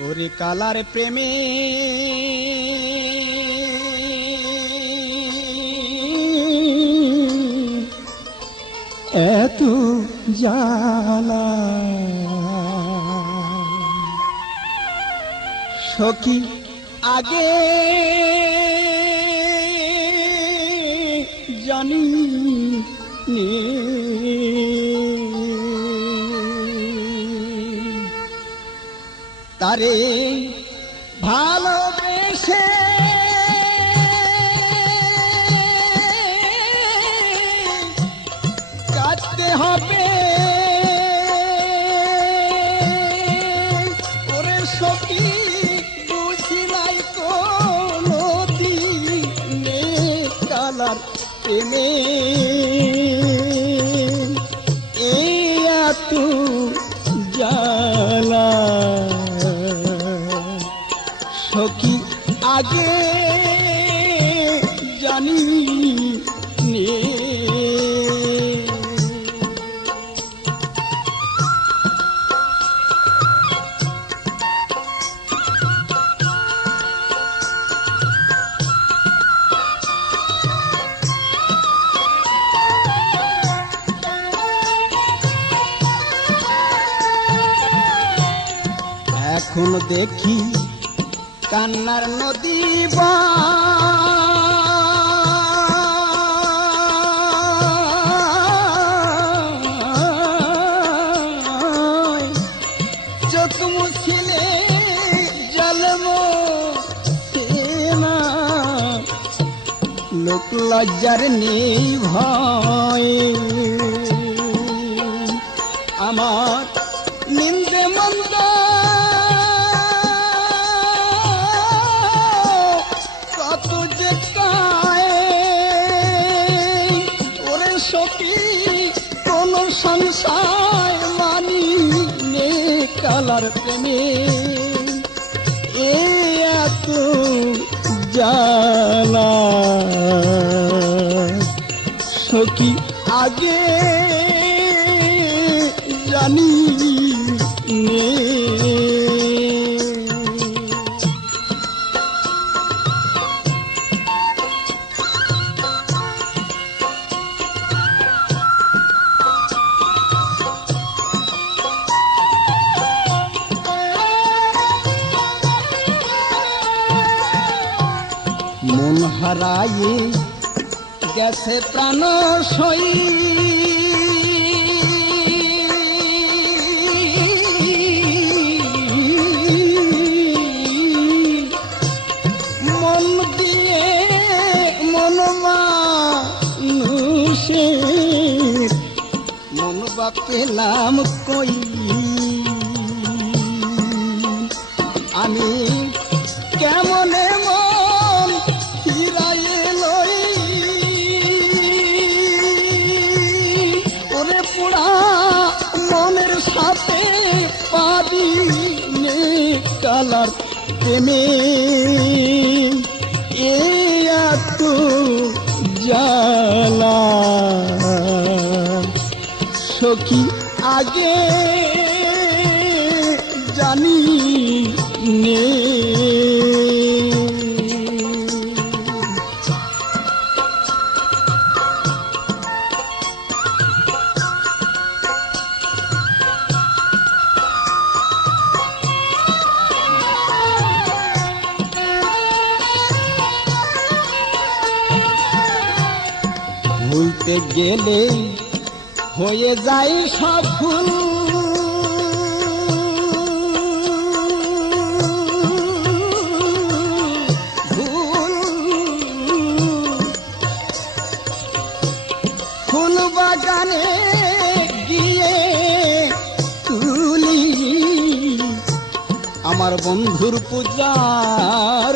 ওরে কালার প্রেমে। এত জালা সখী আগে জানি নে তারে ভালোবেসে। কাটতে হবে। ওরে সখী বুঝি নাই কোনো দিনে কালার প্রেমে এই এত আগে জানি এখন দেখি কান্নার নদী জলম লজ্জার নেই ভয় আমার কালার প্রেমে এ এত জালা সখী আগে জানি হারায়ে গেছে প্রাণ সই। মন পেলাম কই? প্রেমে এ তো সখী আগে ভুলতে গেলে হয়ে যায় সফল ভুল। গিয়ে আমার বন্ধুর পূজার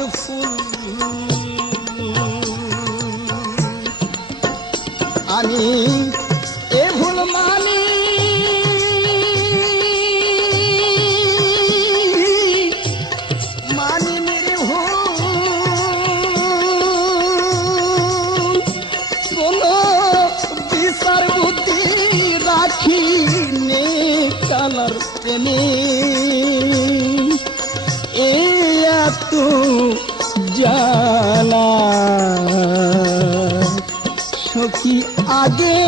প্রেমী এয়া জানা সখী আগে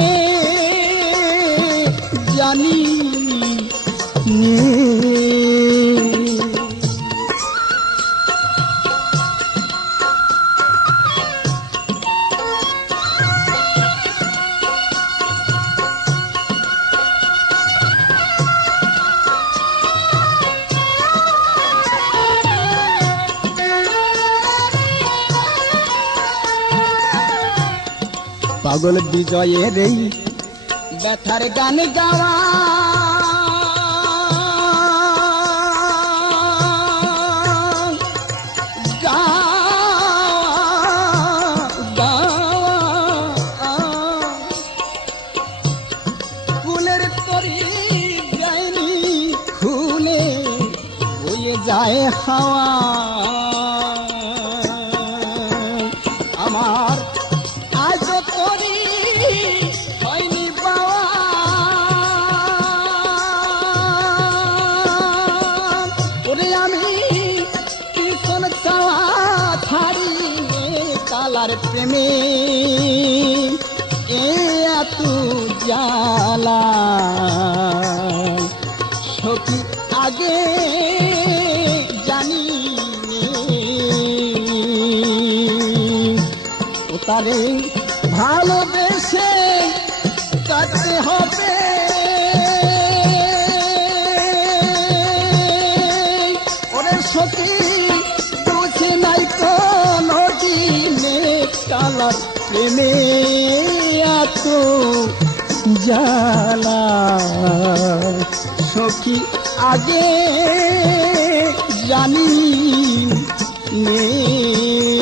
জানি পাগল বিজয়ের এই ব্যথার গান গাওয়া। যায় হাওয়া। কালার প্রেমে এ তু জ্বালা। সখী আগে জানি তারে ভালোবেসে এত জ্বালা। সখী আগে জানি নে।